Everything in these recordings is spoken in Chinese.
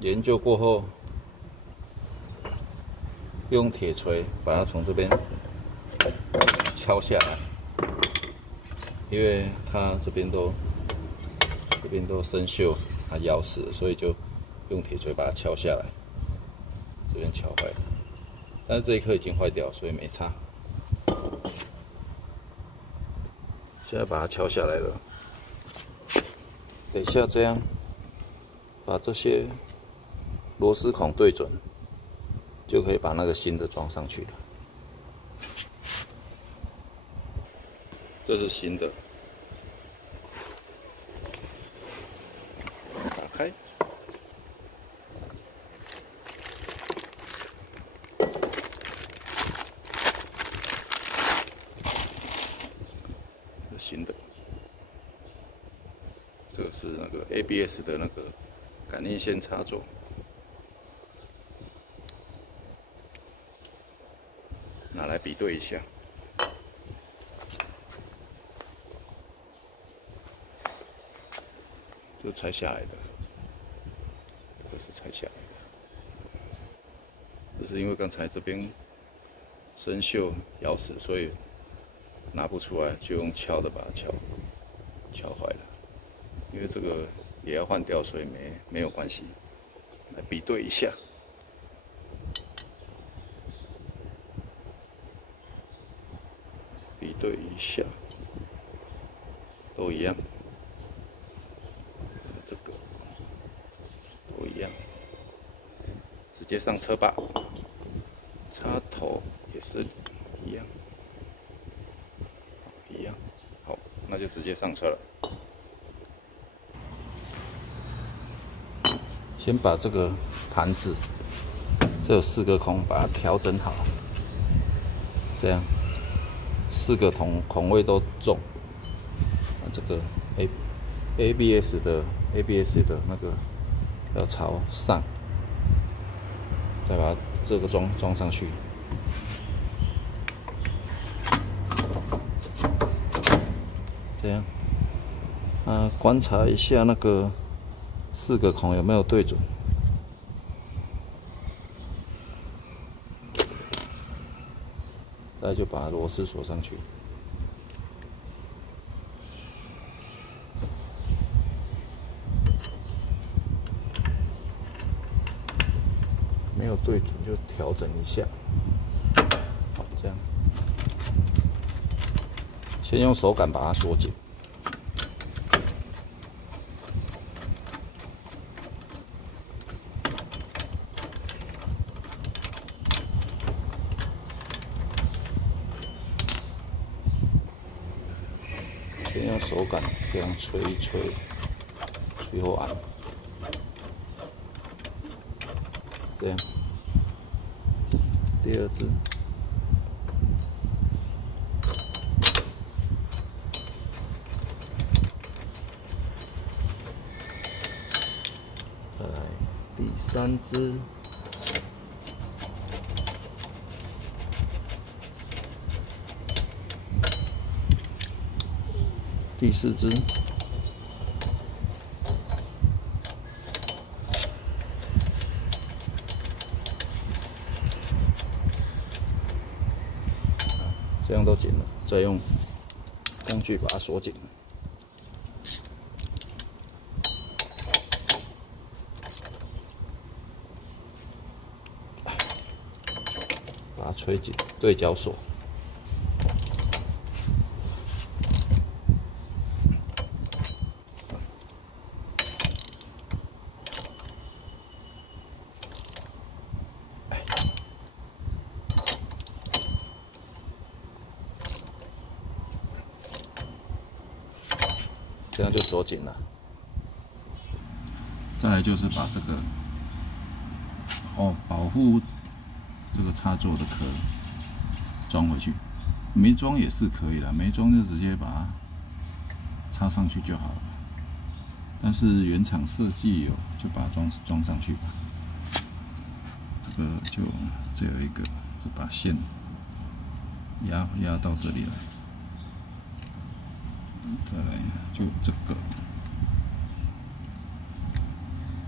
研究过后，用铁锤把它从这边敲下来，因为它这边都生锈，它咬死了，所以就用铁锤把它敲下来。这边敲坏了，但是这一颗已经坏掉，所以没差。现在把它敲下来了，等一下这样把这些螺丝孔对准，就可以把那个新的装上去了。这是新的，打开。新的，这个是那个 ABS 的那个感应线插座，拿来比对一下。这拆下来的，这个是拆下来的，只是因为刚才这边生锈咬死，所以拿不出来，就用敲的把它敲坏了。因为这个也要换掉，所以没有关系。来比对一下，比对一下，都一样。这个都一样，直接上车吧。插头也是一样。好，那就直接上车了。先把这个盘子，这有4个孔，把它调整好，这样4个孔位都中。这个 ABS 的那个要朝上，再把这个装上去。这样，观察一下那个4个孔有没有对准。再就把螺丝锁上去。没有对准就调整一下。好，这样。先用手感把它锁紧。先用手感这样吹一吹，吹后按，这样。第2只。再来第3只。第4只，这样都紧了，再用工具把它锁紧。把它吹紧，对角锁。这样就锁紧了。再来就是把这个保护这个插座的壳装回去，没装也是可以的，没装就直接把它插上去就好了。但是原厂设计有，就把它装上去吧。这个就这有一个，就把线压到这里来。再来就这个，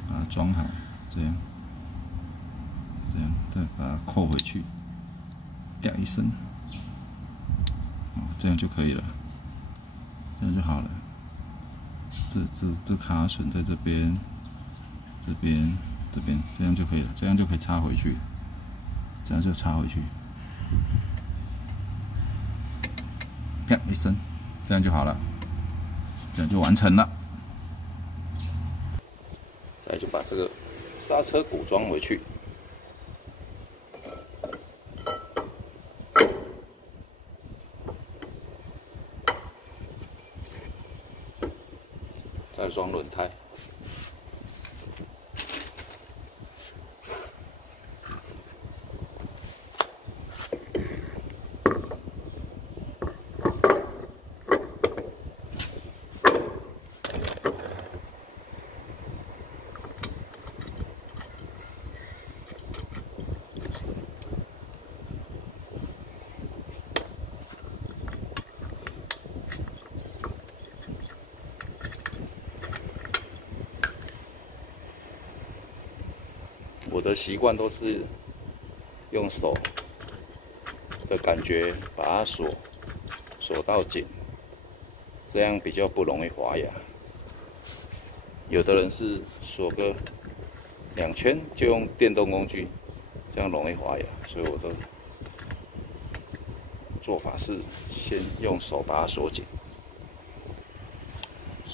把它装好，这样，再把它扣回去，啪一声，这样就可以了，这样就好了。这卡榫在这边，这边，这样就可以了，这样就可以插回去，这样就插回去，啪一声，这样就好了，这样就完成了。再就把这个刹车鼓装回去。再装轮胎。我的习惯都是用手的感觉把它锁到紧，这样比较不容易滑牙。有的人是锁个2圈就用电动工具，这样容易滑牙，所以我的做法是先用手把它锁紧，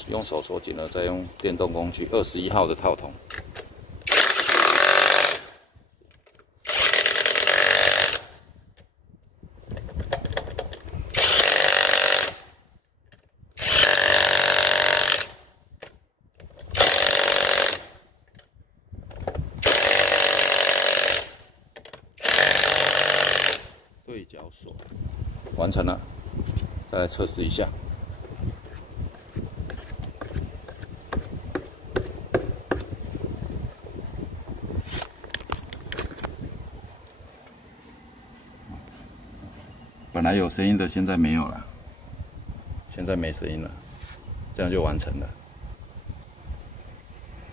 用手锁紧了，再用电动工具21号的套筒。对角锁完成了，再来测试一下。本来有声音的，现在没有了，现在没声音了，这样就完成了。